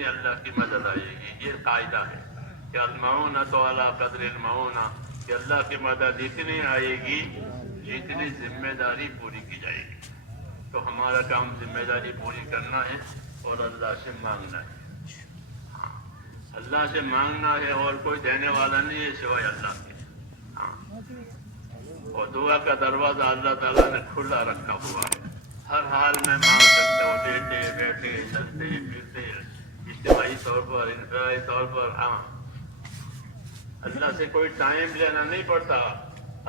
اتنی اللہ کی مدد آئے گی. یہ قاعدہ ہے کہ المعونۃ علی قدر المعونہ، کہ اللہ کی مدد اتنی آئے گی جتنی ذمہ داری پوری کی جائے گی. تو ہمارا کام ذمہ داری پوری کرنا ہے اور اللہ سے مانگنا ہے. اللہ سے مانگنا ہے اور کوئی دینے والا نہیں ہے سوائے اللہ کے. اور دعا کا دروازہ اللہ تعالیٰ نے کھلا رکھا ہوا ہے. ہر حال میں مانگ سکتے ہو، لیٹے بیٹھے چلتے پھرتے، اجتماعی طور پر انفرادی طور پر. اللہ سے کوئی ٹائم لینا نہیں پڑتا.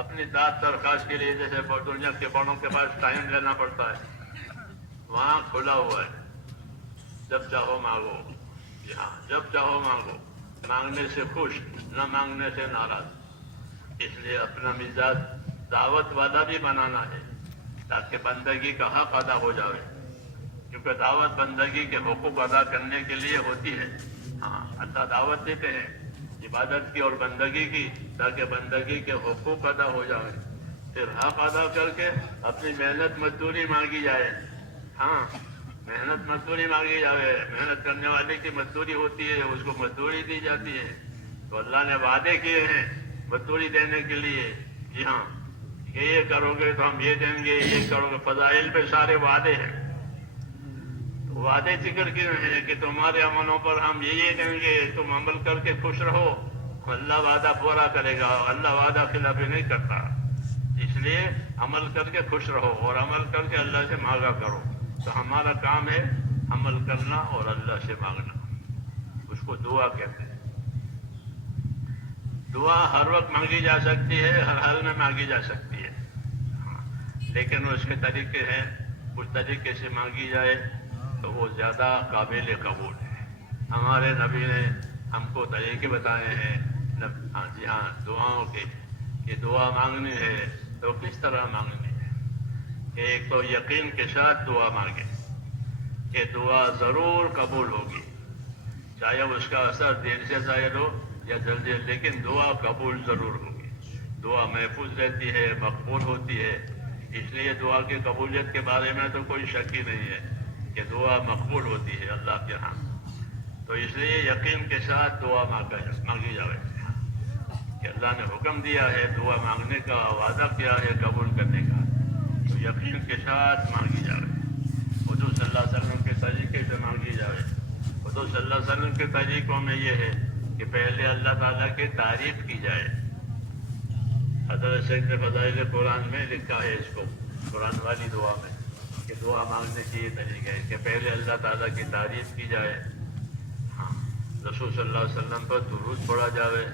اپنی داد درخواست کے لیے جیسے دنیا کے بڑوں کے پاس ٹائم لینا پڑتا ہے، وہاں کھلا ہوا ہے. جب چاہو مانگو. جی ہاں، جب چاہو مانگو. مانگنے سے خوش، نہ مانگنے سے ناراض. اس لیے اپنا مزاج دعوت والا بھی بنانا ہے تاکہ بندگی کا حق ادا ہو جائے. کیونکہ دعوت بندگی کے حقوق ادا کرنے کے لیے ہوتی ہے. اللہ دعوت دیتے ہیں عبادت کی اور بندگی کی تاکہ بندگی کے حقوق ادا ہو جائے. پھر حق ادا کر کے اپنی محنت مزدوری مانگی جائے. محنت مزدوری مانگی جائے. محنت کرنے والے کی مزدوری ہوتی ہے، اس کو مزدوری دی جاتی ہے. تو اللہ نے وعدے کیے ہیں مزدوری دینے کے لیے. جی ہاں، یہ کرو گے تو ہم یہ دیں گے، یہ کرو گے. فضائل پہ سارے وعدے ہیں. وعدے ذکر کیے ہیں کہ تمہارے عملوں پر ہم یہ دیں گے، تم عمل کر کے خوش رہو. اللہ وعدہ پورا کرے گا. اللہ وعدہ خلافی نہیں کرتا. اس لیے عمل کر کے خوش رہو اور عمل کر کے اللہ سے مانگا کرو. تو ہمارا کام ہے عمل کرنا اور اللہ سے مانگنا. اس کو دعا کہتے ہیں. دعا ہر وقت مانگی جا سکتی ہے، ہر حال میں مانگی جا سکتی ہے. لیکن اس کے طریقے ہیں. اس طریقے سے مانگی جائے تو وہ زیادہ قابل قبول ہے. ہمارے نبی نے ہم کو طریقے بتائے ہیں. جی ہاں، دعاؤں کے کہ دعا مانگنی ہے تو کس طرح مانگنی ہے. کہ ایک تو یقین کے ساتھ دعا مانگے کہ دعا ضرور قبول ہوگی، چاہے اس کا اثر دیر سے ظاہر ہو یا جلدی، لیکن دعا قبول ضرور ہوگی. دعا محفوظ رہتی ہے، مقبول ہوتی ہے. اس لیے دعا کی قبولیت کے بارے میں تو کوئی شک ہی نہیں ہے کہ دعا مقبول ہوتی ہے اللہ کے ہاں. تو اس لیے یقین کے ساتھ دعا مانگی جائے کہ اللہ نے حکم دیا ہے دعا مانگنے کا، وعدہ کیا ہے قبول کرنے کا. تو یقین کے ساتھ مانگی جائے. حضور صلی اللہ علیہ وسلم کے طریقے سے مانگی جائے. حضور صلی اللہ علیہ وسلم کے طریقوں میں یہ ہے کہ پہلے اللہ تعالیٰ کی تعریف کی جائے. حضرت شیخ نے فضائل قرآن میں لکھا ہے اس کو، قرآن والی دعا میں، کہ دعا مانگنے کے یہ طریقہ ہے کہ پہلے اللہ تعالیٰ کی تعریف کی جائے. رسول صلی اللہ علیہ وسلم پر درود پڑھا جائے.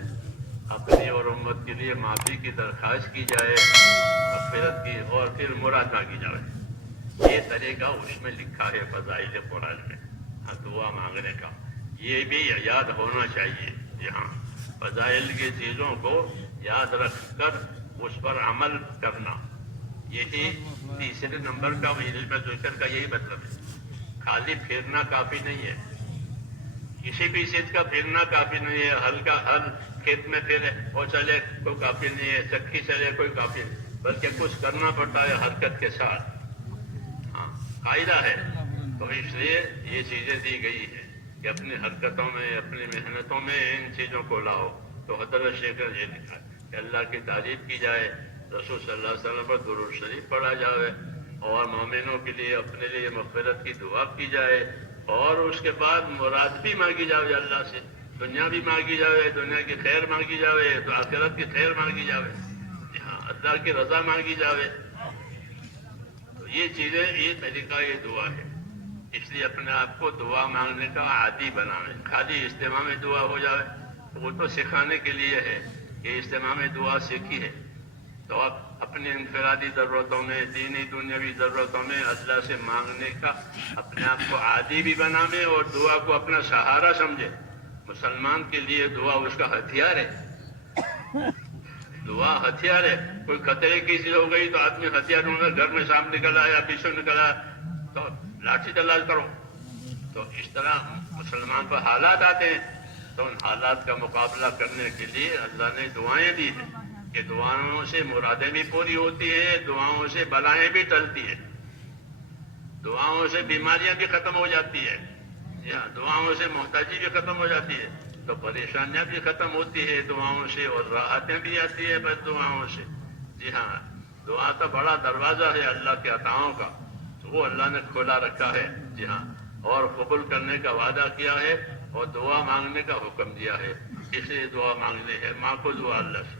اپنی اور امت کے لیے معافی کی درخواست کی جائے، مغفرت کی، اور پھر مراد مانگی جائے. یہ طریقہ اس میں لکھا ہے فضائل قرآن میں دعا مانگنے کا. یہ بھی یاد ہونا چاہیے. جی ہاں، فضائل کی چیزوں کو یاد رکھ کر اس پر عمل کرنا، یہی تیسرے نمبر کا علم ذکر کا یہی مطلب ہے. خالی پھرنا کافی نہیں ہے. کسی بھی چیز کا پھرنا کافی نہیں ہے. ہلکا ہل کھیت میں پھرے اور چلے کوئی کافی نہیں ہے. چکی چلے کوئی کافی نہیں، بلکہ کچھ کرنا پڑتا ہے حرکت کے ساتھ. قاعدہ ہے. تو اس لیے یہ چیزیں دی گئی ہیں کہ اپنی حرکتوں میں، اپنی محنتوں میں ان چیزوں کو لاؤ. تو حضرت شیخ نے یہ لکھا کہ اللہ کی تعریف کی جائے، رسول صلی اللہ علیہ وسلم پر درود شریف پڑھا جائے، اور مومنوں کے لیے اپنے لیے مغفرت کی دعا کی جائے، اور اس کے بعد مراد بھی مانگی جائے اللہ سے. دنیا بھی مانگی جائے، دنیا کی خیر مانگی جائے، تو آخرت کی خیر مانگی جائے. اللہ کی رضا مانگی جائے. تو یہ چیزیں، یہ طریقہ، یہ دعا ہے. اس لیے اپنے آپ کو دعا مانگنے کا عادی بنائیں. خالی اجتماع میں دعا ہو جائے وہ تو سکھانے کے لیے ہے کہ اجتماع میں دعا سیکھی ہے، تو آپ اپنی انفرادی ضرورتوں میں، دینی دنیاوی ضرورتوں میں اللہ سے مانگنے کا اپنے آپ کو عادی بھی بنانے اور دعا کو اپنا سہارا سمجھے. مسلمان کے لیے دعا اس کا ہتھیار ہے. دعا ہتھیار ہے. کوئی خطرے کی چیز ہو گئی تو آدمی ہتھیار ڈھونڈ گھر میں سام نکل آیا، پیچھے نکل آیا تو لاٹھی تلوار کرو. تو اس طرح مسلمان پر حالات آتے ہیں، تو ان حالات کا مقابلہ کرنے کے لیے اللہ نے دعائیں دی ہیں کہ دعاؤں سے مرادیں بھی پوری ہوتی ہیں، دعاؤں سے بلائیں بھی ٹلتی ہیں، دعاؤں سے بیماریاں بھی ختم ہو جاتی ہیں. جی ہاں، دعاؤں سے محتاجی بھی ختم ہو جاتی ہے، تو پریشانیاں بھی ختم ہوتی ہے دعاؤں سے، اور راحتیں بھی آتی ہے بس دعاؤں سے. جی ہاں، دعا تو بڑا دروازہ ہے اللہ کے عطاؤں کا، وہ اللہ نے کھولا رکھا ہے. جی ہاں، اور قبول کرنے کا وعدہ کیا ہے اور دعا مانگنے کا حکم دیا ہے. اس لیے دعا مانگنی ہے، ماں کو دعا اللہ سے.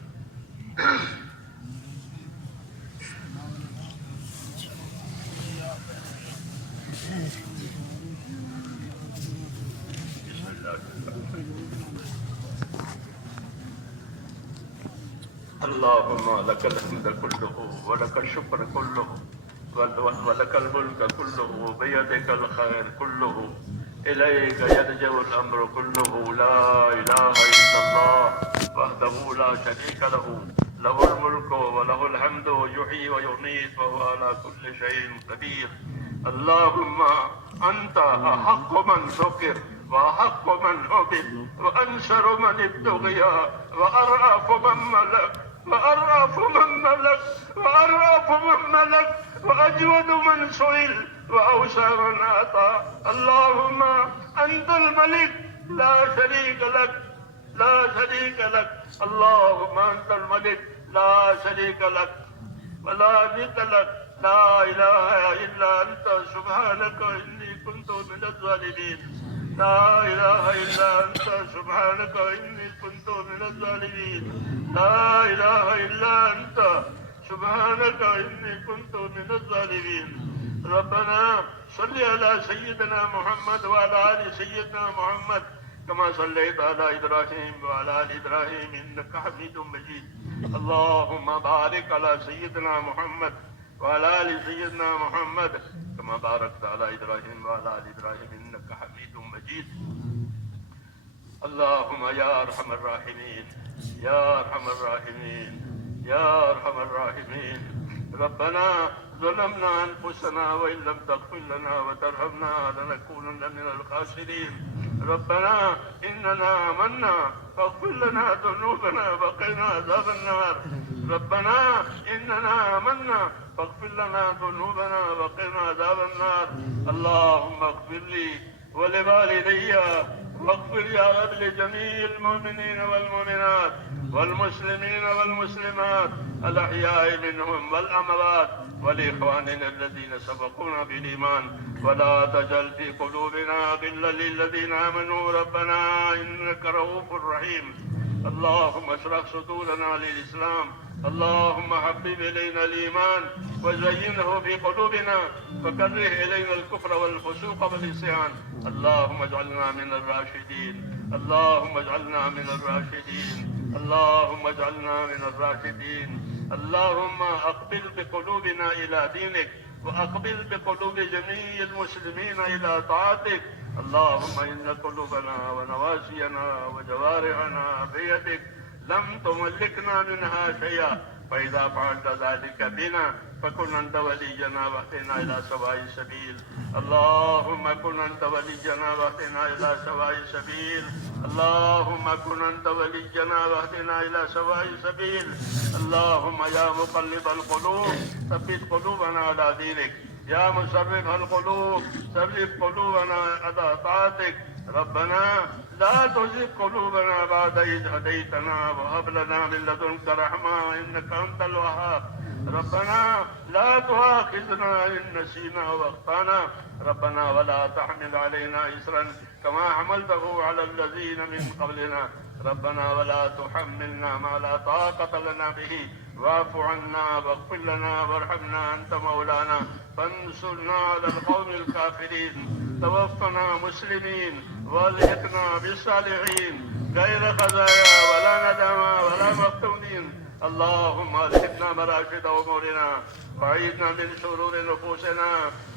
بسم اللہ. اللهم لك الحمد كله ولك الشكر كله ولك الملك كله وبيدك الخير كله. إليك يرجع الأمر كله. لا إله إلا الله وحده لا شريك له، له الملك وله الحمد يحيي ويميت وهو على كل شيء قدير. اللهم أنت أحق من ذكر وأحق من عبد وأنصر من ابتغي وأرأف من ملك وأرأف من ملك وأرأف من ملك وأجود من سئل وأوسع من أعطى. اللهم أنت الملك لا شريك لك، لا شريك لك. اللهم أنت الملك لا شريك لك ولا ند لك. لا إله إلا أنت سبحانك إني كنت من الظالمين. لا إله إلا أنت سبحانك إني كنت من الظالمين. لا إله إلا أنت سبحانك إني كنت من الظالمين. ربنا صل على سيدنا محمد وعلى آل سيدنا محمد كما صليت على إبراهيم وعلى آل إبراهيم إنك حميد مجيد. اللهم بارك على سيدنا محمد وعلى آل سيدنا محمد كما باركت على إبراهيم وعلى آل إبراهيم إنك حميد مجيد. اللهم يا أرحم الراحمين، يا أرحم الراحمين، يا أرحم الراحمين. ربنا ظلمنا أنفسنا وإن لم تغفر لنا وترحمنا لنكونن من الخاسرين. ربنا إننا آمنا فاغفر لنا ذنوبنا وقنا عذاب النار. ربنا إننا آمنا فاغفر لنا ذنوبنا وقنا عذاب النار. اللهم اغفر لي ولوالدي واغفر يا رب لجميع المؤمنين والمؤمنات والمسلمين والمسلمات الأحياء منهم والأموات ولإخواننا الذين سبقونا بالإيمان. ولا تجعل في قلوبنا غلا للذين آمنوا ربنا إنك رؤوف رحيم. اللهم اشرح صدورنا للإسلام. اللهم حبب إلينا الإيمان وزينه في قلوبنا وكره إلينا الكفر والفسوق والعصيان. اللهم اجعلنا من الراشدين. اللهم اجعلنا من الراشدين. اللهم اجعلنا من الراشدين. اللهم أقبل بقلوبنا إلى دينك وأقبل بقلوب جميع المسلمين إلى طاعتك. اللهم إن قلوبنا ونواسينا وجوارحنا بيدك لم تملكنا منها شيئا، فإذا فعلت ذلك بنا فكن أنت ولينا واهدنا إلى سواء السبيل. اللهم كن أنت ولينا واهدنا إلى سواء السبيل. اللهم كن أنت ولينا واهدنا إلى سواء السبيل. اللهم يا مقلب القلوب ثبت قلوبنا على دينك. يا مصرف القلوب صرف قلوبنا على طاعتك. ربنا لا تزغ قلوبنا بعد إذ هديتنا وهب لنا من لدنك رحمة إنك أنت الوهاب. ربنا لا تؤاخذنا إن نسينا وأخطأنا. ربنا ولا تحمل علينا إصرا كما حملته على الذين من قبلنا. ربنا ولا تحملنا ما لا طاقة لنا به واعف عنا واغفر لنا وارحمنا أنت مولانا فانصرنا على القوم الكافرين. توفنا مسلمين والحقنا بالصالحين غير خزايا ولا ندامى ولا مفتونين. اللهم الحقنا مراشد امورنا وعيدنا من شرور نفوسنا.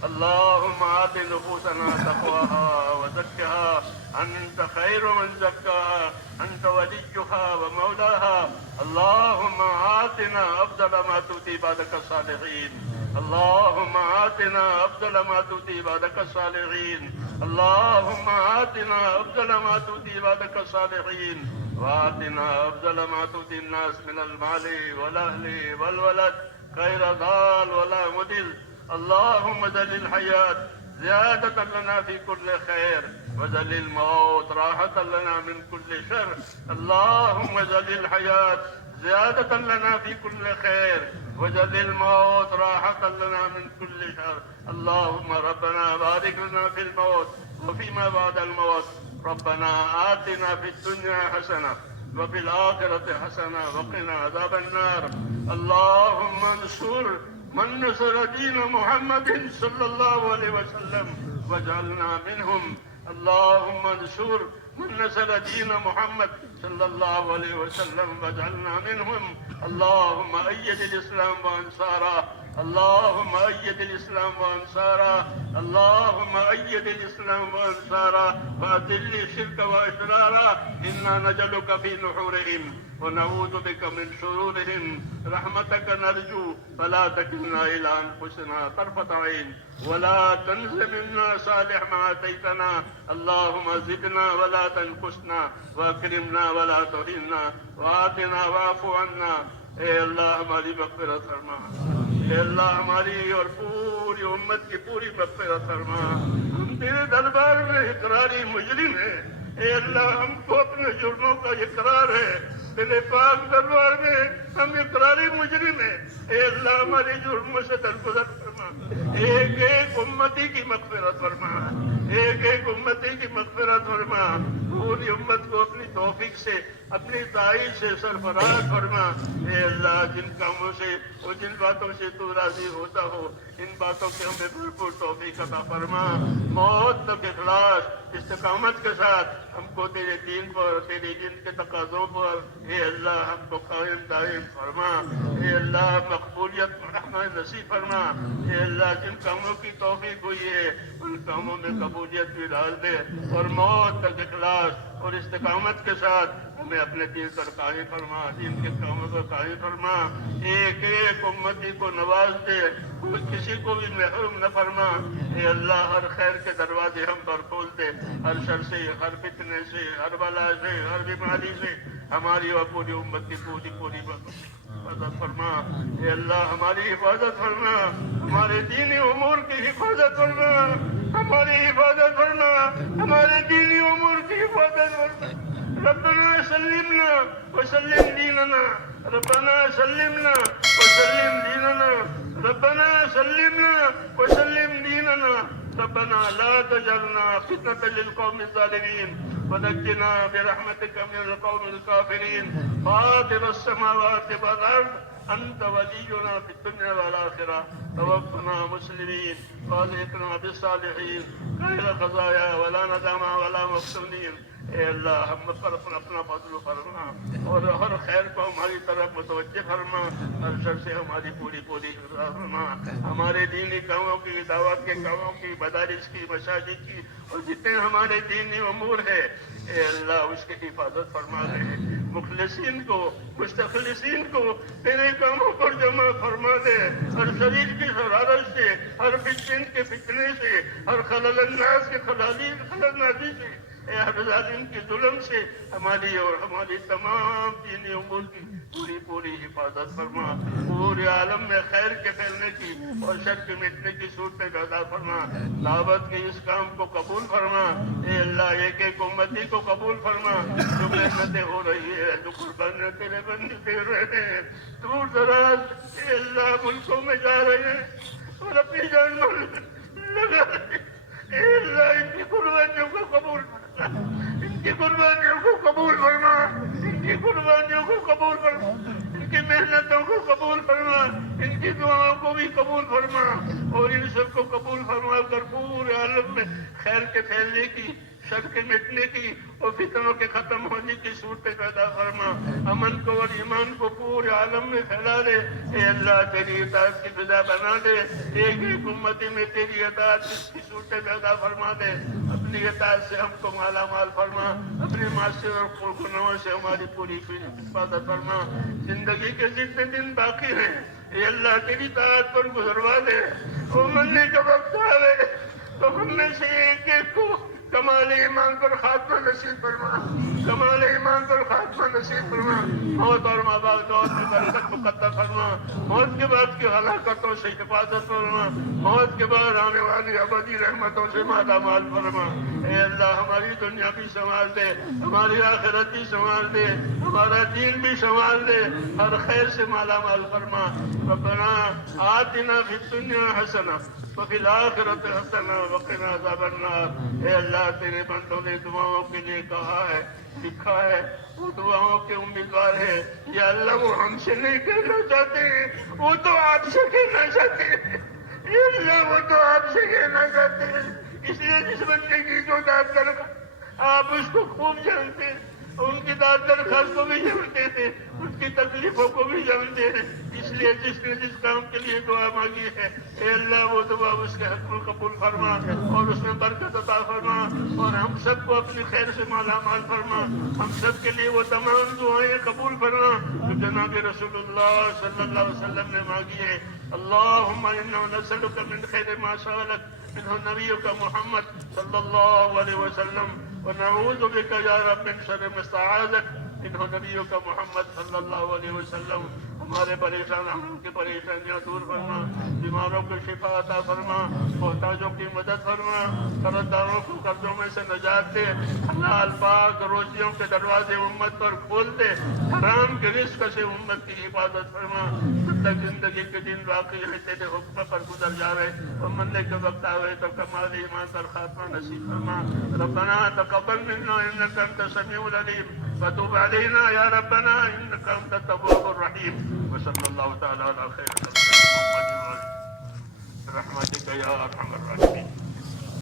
اللهم آت نفوسنا تقواها وزكها أنت خير من زكاها أنت وليها ومولاها. اللهم آتنا أفضل ما تؤتي عبادك الصالحين. اللهم آتنا أفضل ما تؤتي عبادك الصالحين. اللهم آتنا أفضل ما تؤتي عبادك الصالحين وآتنا أفضل ما تؤتي الناس من المال والأهل والولد غير ضال ولا مضل. اللهم اجعل الحياة زيادة لنا في كل خير وجعل الموت راحة لنا من كل شر. اللهم اجعل الحياة زيادة لنا في كل خير، وجعل الموت راحة لنا من كل شر. اللهم ربنا بارك لنا في الموت وفيما بعد الموت. ربنا آتنا في الدنيا حسنة وفي الآخرة حسنة وقنا عذاب النار. اللهم انصر من نصر دين محمد صلى الله عليه وسلم واجعلنا منهم. اللهم انصر من نصر دين محمد صلى الله عليه وسلم واجعلنا منهم. اللهم أيد الإسلام وأنصاره. اللهم أيد الإسلام وأنصاره. اللهم أيد الإسلام وأنصاره وأذل الشرك وأشراره. إنا نجلك في نحورهم ونعوذ بك من شرورهم. رحمتك نرجو فلا تكلنا إلى أنفسنا طرفة عين ولا تنس منا صالح ما أتيتنا. اللهم زدنا ولا تنقصنا واكرمنا ولا تهنا وآتنا واعف عنا. اے اللہ ہماری مغفرت فرما. اے اللہ ہماری اور پوری امت کی پوری مغفرت فرما. ہم تیرے دربار میں اقراری مجرم ہیں. اے اللہ ہم کو اپنے جرموں کا اقرار ہے. تیرے پاک دربار میں ہم اقراری مجرم ہیں. اے اللہ ہمارے جرموں سے درگزر فرما. ایک ایک امتی کی مغفرت فرما. ایک ایک امتی کی مغفرت فرما. پوری امت کو اپنی توفیق سے اپنی تائید سے سرفراز فرما. اے اللہ جن کاموں سے اور جن باتوں سے تو راضی ہوتا ہو ان باتوں سے ہمیں بھرپور توفیق عطا فرما. موت تک اخلاص استقامت کے ساتھ ہم کو تیرے دین پر تیرے دین کے تقاضوں پر اے اللہ ہم کو قائم دائم فرما. اے اللہ مقبولیت رحمت نصیب فرما. اے اللہ جن کاموں کی توفیق ہوئی ہے ان کاموں میں قبولیت بھی ڈال دے اور موت تک اخلاص اور استقامت کے ساتھ ہمیں اپنے دین پر قائم فرما. دین کے کاموں پر قائم فرما. ایک ایک امتی کو نواز دے. کوئی کسی کو بھی محروم نہ فرما. اے اللہ ہر خیر کے دروازے ہم پر کھول دے. ہر شر سے ہر فتنے سے ہر بلا سے ہر بیماری سے ہماری اور پوری امت کی پوری حفاظت فرما. اے اللہ ہماری حفاظت فرما. ہمارے دینی امور کی حفاظت فرما. ہماری حفاظت فرما. ہمارے دینی امور کی حفاظت فرما. ربنا سلمنا وسلم دیننا. ربنا سلمنا وسلم دیننا. ربنا سلمنا وسلم دیننا. ربنا لا تجعلنا فتنة للقوم الظالمين ونجنا برحمتك من القوم الكافرين. فاطر السماوات والأرض أنت ولينا في الدنيا والآخرة. توفنا مسلمين والحقنا بالصالحين غير خزايا ولا ندامى ولا مفتونين. اے اللہ ہم پر اپنا فضل فرما اور ہر خیر کو ہماری طرف متوجہ فرما. ہر شر سے ہماری پوری حفاظت فرما. ہمارے دینی کاموں کی دعوت کے کاموں کی مدارس کی مساجد کی اور جتنے ہمارے دینی امور ہے اے اللہ اس کی حفاظت فرما دے. مخلصین کو مستخلصین کو تیرے کاموں پر جمع فرما دے. ہر شریر کی شرارت سے ہر فتن کے فتنے سے ہر خلل الناس کے خلل سے اے ہر ظالم کے ظلم سے ہماری اور ہماری تمام دینی امور کی پوری حفاظت فرما. پورے عالم میں خیر کے پھیلنے کی اور شر کے مٹنے کی صورتیں پیدا فرما. دعوت کے اس کام کو قبول فرما. اے اللہ ایک ایک امتی کو قبول فرما. جو محنتیں ہو رہی ہے جو قربانیاں تیرے بندے دے رہے ہیں دور دراز اے اللہ ملکوں میں جا رہے ہیں اور اپنی جان لگا رہے ہیں. اے اللہ ان کی قربانیوں کو قبول فرما. ان کی قربانیوں کو قبول فرما. ان کی قربانیوں کو قبول فرما. ان کی محنتوں کو قبول فرما. ان کی دعاؤں کو بھی قبول فرما اور ان سب کو قبول فرما کر پورے عالم میں خیر کے پھیلنے کی شر کے مٹنے کی اور فتنوں کے ختم ہونے کی صورتیں پیدا فرما. امن کو اور ایمان کو پورے عالم میں پھیلا دے. اے اللہ تیری اطاعت کی فضا بنا دے. ایک ایک امتی میں تیری اطاعت کی صورتیں پیدا فرما دے. اپنی اطاعت سے ہم کو مالا مال فرما. اپنے معاشرے اور گناہوں سے ہماری پوری حفاظت فرما. زندگی کے جتنے دن باقی ہیں اے اللہ تیری اطاعت پر گزروا دے. اور مرنے کا وقت آئے تو ہم میں سے ایک ایک کو کمال ایمان پر خاتمہ نصیب فرما، کمال ایمان پر خاتمہ نصیب فرما، موت اور ماں باپ دور میں برکت مقدر فرما، موت کے بعد کی ہلاکتوں سے حفاظت فرما، موت کے بعد آنے والی ابدی رحمتوں سے مالا مال فرما۔ اے اللہ ہماری دنیا بھی سنبھال دے، ہماری آخرت بھی سنبھال دے، ہمارا دین بھی سنبھال دے، ہر خیر سے مالا مال فرما۔ ربنا آتنا فی الدنیا حسنہ وفی الآخرۃ حسنہ وقنا عذاب النار۔ اے اللہ تیرے بندوں نے دعاؤں کے لیے کہا ہے، لکھا ہے، وہ دعاؤں کے امیدوار ہے۔ یا اللہ وہ ہم سے نہیں کہنا چاہتے ہیں، وہ تو آپ سے کہنا چاہتے ہیں۔ اے اللہ وہ تو آپ سے کہنا چاہتے ہیں، اس لیے جس بندے کی جو داد درخواست آپ اس کو خوب جانتے ہیں، ان کی داد درخواست کو بھی جانتے تھے، ان کی تکلیفوں کو بھی جانتے ہیں، اس لیے جس نے جس کام کے لیے دعا مانگی ہے اے اللہ وہ دعا اس کے حق میں قبول فرما اور اس میں برکت عطا فرما، اور ہم سب کو اپنی خیر سے مالا مال فرما، ہم سب کے لیے وہ تمام دعائیں قبول فرما جو جناب رسول اللہ صلی اللہ علیہ وسلم نے مانگی ہے۔ اللہم انا نسألک من خیر ما سألک منہ نبیک محمد صلی اللہ علیہ وسلم ونعوذ بک یا رب من شر ما استعاذک منہ نبیک محمد صلی اللہ علیہ وسلم۔ ہمارے پریشان ہم ان کی پریشانیاں دور فرما، بیماروں کو شفا عطا فرما، محتاجوں کی مدد فرما، قرض داروں کو قرضوں میں سے نجات دے، حلال پاک روزیوں کے دروازے امت پر کھول دے، حرام کے رزق سے امت کی حفاظت فرما، جب تک زندگی کے دن باقی ہے تیرے حکم پر گزر جاوے اور مرنے کے وقت آوے تو کمال ایمان پر خاتمہ نصیب فرما۔ ربنا تقبل منا انک انت السمیع العلیم وتب علینا یا ربنا انک انت التواب الرحیم۔ وصلی اللہ تعالی علی خیر خلق محمد برحمتک یا ارحم الراحمین۔